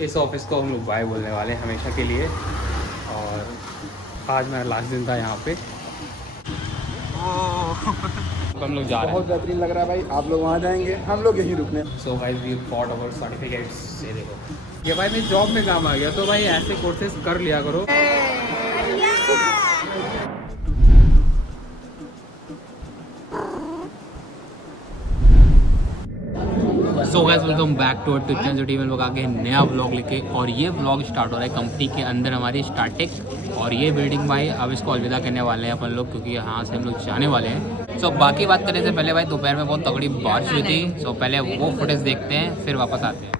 इस ऑफिस को हम लोग बाय बोलने वाले हैं हमेशा के लिए। और आज मेरा लास्ट दिन था यहाँ पे। तो हम लोग जा रहे हैं। बहुत बेहतरीन लग रहा है भाई। आप लोग वहाँ जाएंगे, हम लोग यहीं रुकने। So guys we got our certificates. ये देखो, ये भाई मेरी जॉब में काम आ गया। तो भाई ऐसे कोर्सेज कर लिया करो। So guys welcome back to Twitch and team. लोग आगे नया व्लॉग लेके, और ये व्लॉग स्टार्ट हो रहा है कंपनी के अंदर हमारी स्टार्टिंग। और ये बिल्डिंग भाई अब इसको अलविदा करने वाले हैं अपन लोग, क्योंकि यहाँ से हम लोग जाने वाले हैं। सो बाकी बात करने से पहले भाई दोपहर में बहुत तगड़ी बारिश हुई थी। सो पहले वो फुटेज देखते हैं फिर वापस आते हैं।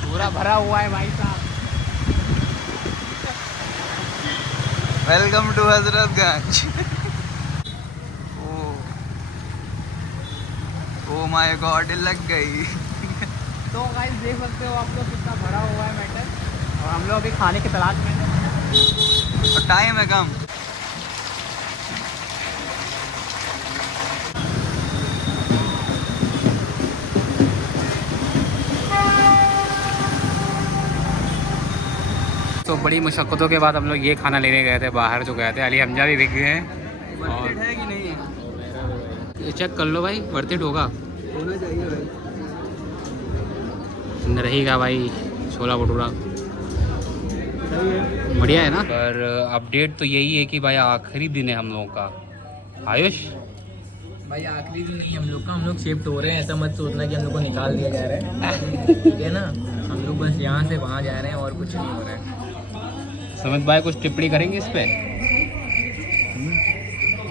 पूरा भरा हुआ है भाई साहब। Welcome to Hazratganj. Oh my god, लग गई। तो गाइस देख सकते हो आप लोग कितना भरा हुआ है मैटर। और हम लोग अभी खाने की तलाश में हैं। और टाइम है कम। तो बड़ी मुशक्क़तों के बाद हम लोग ये खाना लेने गए थे बाहर, जो गए थे अली हमजा भी बिक गए हैं। और है कि नहीं? ये चेक कर लो भाई, वर्थ इट होगा। होना चाहिए भाई। रहेगा भाई छोला भटूरा, बढ़िया है ना। पर अपडेट तो यही है कि भाई आखिरी दिन है हम लोगों का। आयुष भाई आखिरी दिन नहीं हम लोग का, हम लोग शिफ्ट हो रहे हैं। ऐसा मत सोचना कि हम लोग को निकाल दिया जा रहा है, ठीक है ना। हम लोग बस यहाँ से वहाँ जा रहे हैं और कुछ नहीं हो रहा है। समित भाई कुछ टिप्पणी करेंगे इस पे?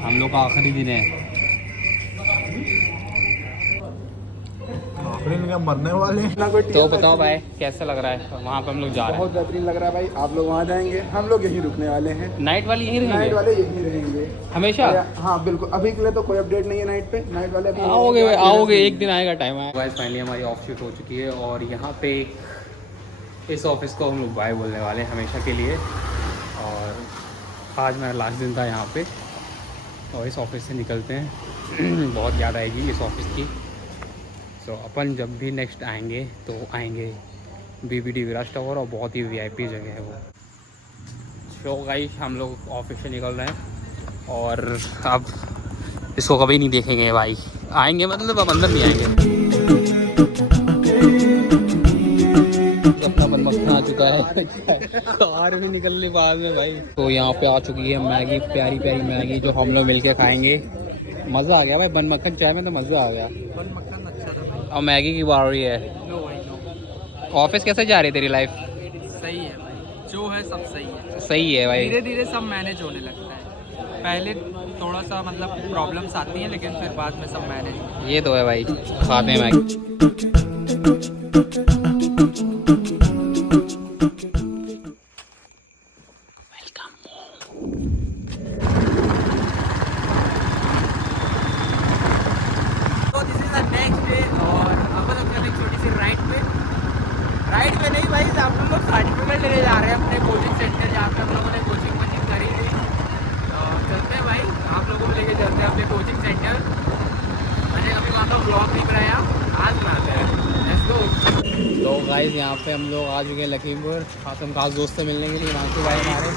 हम लोग का आखिरी दिन है। आखिरी में क्या मरने वाले हैं ना। कोई तो बताओ भाई कैसा लग रहा है वहाँ पे हम लोग जा रहे बहुत हैं। बेहतरीन लग रहा है भाई। आप लोग वहाँ जाएंगे, हम लोग यहीं रुकने वाले हैं। नाइट वाली यहीं नाइट रहेंगे वाले यहीं रहेंगे हमेशा? हाँ बिल्कुल। अभी के लिए तो कोई अपडेट नहीं है नाइट पे। नाइट वाले अभी आओगे भाई, आओगे, एक दिन आएगा टाइम आएगा। गाइस फाइनली हमारी ऑफ शिफ्ट हो चुकी है और यहाँ पे इस ऑफिस को हम लोग बाय बोलने वाले हैं हमेशा के लिए। और आज मेरा लास्ट दिन था यहाँ पे, और इस ऑफिस से निकलते हैं। बहुत याद आएगी इस ऑफिस की। तो अपन जब भी नेक्स्ट आएंगे तो आएंगे BBD विराज टावर, और बहुत ही VIP जगह है वो। सो गाइस हम लोग ऑफिस से निकल रहे हैं और अब इसको कभी नहीं देखेंगे भाई। आएंगे मतलब अब अंदर नहीं आएंगे। अपना बनमक्खन आ चुका है। कार भी निकल ली बाद में भाई। तो यहाँ पे आ चुकी है मैगी, प्यारी प्यारी मैगी, जो हम लोग मिलके खाएंगे। मज़ा आ गया भाई, बनमक्खन चाय में तो मज़ा आ गया। और मैगी की बारी है। ऑफिस कैसे जा रही है तेरी लाइफ? सही है भाई, जो है सब सही है। सही है भाई। धीरे धीरे सब मैनेज होने लगता है। पहले थोड़ा सा मतलब प्रॉब्लम्स आती हैं, लेकिन फिर बाद में सब मैनेज। ये तो है भाई, खाते हैं मैगी। तो this is the next day और अब हम चले छोटी सी राइड पे नहीं भाई, आप लोग सर्टिफिकेट लेने जा रहे हैं अपने कोचिंग सेंटर, जहाँ पे हम लोगों ने कोचिंग करी थी। तो चलते हैं भाई, आप लोगों को लेके चलते हैं अपने कोचिंग सेंटर। मैंने अभी वहाँ का ब्लॉग नहीं बनाया, आज बनाते हैं। Let's go. तो गाइस यहाँ पे हम लोग आ चुके हैं लखीमपुर, खासम खास दोस्त से मिलने के लिए। मानसू भाई हमारे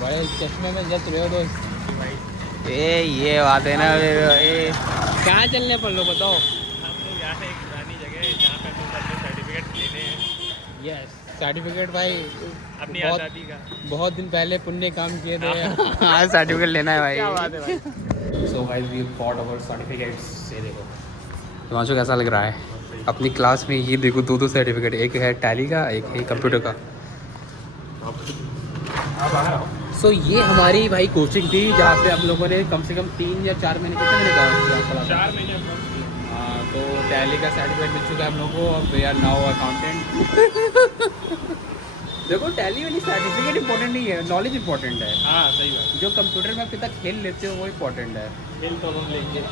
बड़े चश्मे में जच रहे हो दोस्त। ये बात है ना। कहाँ चलने पर लो बताओ। हम लोग यहाँ एक पुरानी जगह है जहाँ पे हम लोग अपने सर्टिफिकेट लेने हैं। यस, सर्टिफिकेट भाई अपनी बहुत आज़ादी का। बहुत दिन पहले पुण्य काम किए थे। आज सर्टिफिकेट लेना है भाई। क्या बात है भाई। So guys we got our certificates. ये देखो हिमांशु कैसा लग रहा है? अपनी क्लास में ये देखो दो सर्टिफिकेट, एक है टैली का, एक है कंप्यूटर का। सो ये हमारी भाई कोचिंग थी, जहाँ पे हम लोगों ने कम से कम 3 या 4 महीने, कितने महीने का 4 महीने। हाँ, तो टैली का सर्टिफिकेट मिल चुका है हम लोग को। अब वी आर नाउ अकाउंटेंट। देखो टैली वाली सर्टिफिकेट इंपॉर्टेंट नहीं है, नॉलेज इंपॉर्टेंट है। हाँ सही बात, जो कंप्यूटर में आप कितना खेल लेते हो वो इंपॉर्टेंट है। खेल तो हम लेंगे।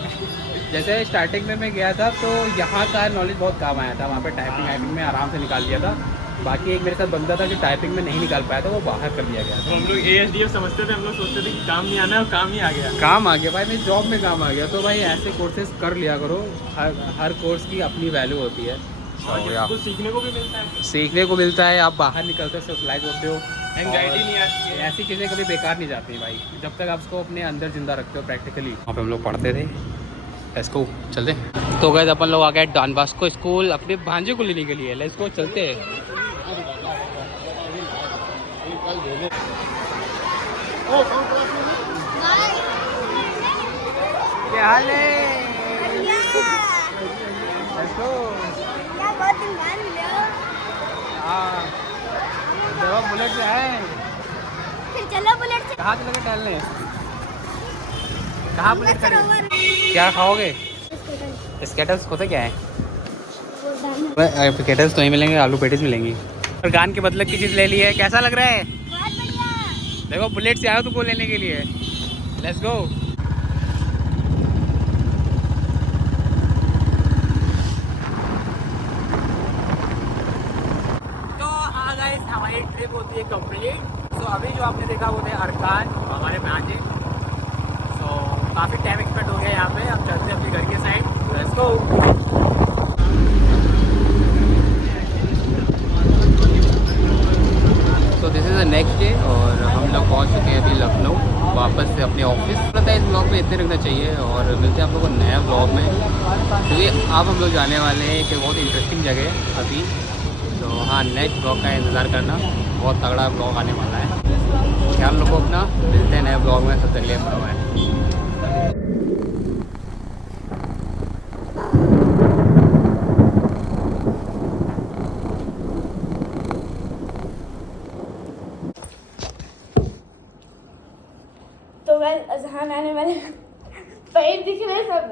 जैसे स्टार्टिंग में मैं गया था तो यहाँ का नॉलेज बहुत काम आया था, वहाँ पे टाइपिंग में आराम से निकाल लिया था। बाकी एक मेरे साथ बंदा था जो टाइपिंग में नहीं निकाल पाया था, वो बाहर कर दिया गया तो था। हम लोग ASDF समझते थे, हम लोग सोचते थे कि काम नहीं आना है और काम ही आ गया। काम आ गया भाई, मेरी जॉब में काम आ गया। तो भाई ऐसे कोर्सेज कर लिया करो, हर कोर्स की अपनी वैल्यू होती है। और कुछ सीखने को भी मिलता है, सीखने को मिलता है, आप बाहर निकलते सोशलाइज होते हो, एंग्जाइटी नहीं आती है। ऐसी चीज़ें कभी बेकार नहीं जाती भाई, जब तक आप उसको अपने अंदर जिंदा रखते हो प्रैक्टिकली। वहाँ पे हम लोग पढ़ते थे, इसको चलते। तो गए अपन लोग आ गए डॉन बॉस्को स्कूल अपने भांजे को लेने के लिए। लेट्स गो, चलते हैं। क्या हाल है? Let's go। हाँ, देखो बुलेट से आए। चलो बुलेट से। कहाँ चलोगे टहलने? कहाँ बुलेट खड़ी? क्या खाओगे? स्केटर्स होते क्या है? स्केटर्स तो नहीं मिलेंगे, आलू पेटीज मिलेंगी। और गान के बदले की चीज़ ले ली है, कैसा लग रहा है? बहुत बढ़िया। देखो बुलेट से आया तुमको लेने के लिए। Let's go. तो हाँ गाइस, हमारी ट्रिप होती है कंप्लीट। सो अभी जो आपने देखा वो थे अरकान, हमारे भांजे। सो काफ़ी टाइम एक्सपेंड हो गया यहाँ पे। अब चलते हैं अपने घर के साइड। Let's go. तो this is the next day और हम लोग पहुँच चुके हैं अभी लखनऊ, वापस से अपने ऑफिस। पता है इस ब्लॉग में इतने रखना चाहिए और मिलते हैं आप लोगों को नया ब्लॉग में, क्योंकि अब हम लोग जाने वाले हैं कि बहुत इंटरेस्टिंग जगह है अभी। तो हाँ, नेक्स्ट ब्लॉग का इंतज़ार करना, बहुत तगड़ा ब्लॉग आने वाला है। ख्याल रखो अपना, मिलते हैं नए ब्लॉग में, तब तक लिए बाय। तो गाइस अजहान आने वाले पैर दिख रहे सब।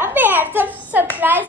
अबे यार सब सरप्राइज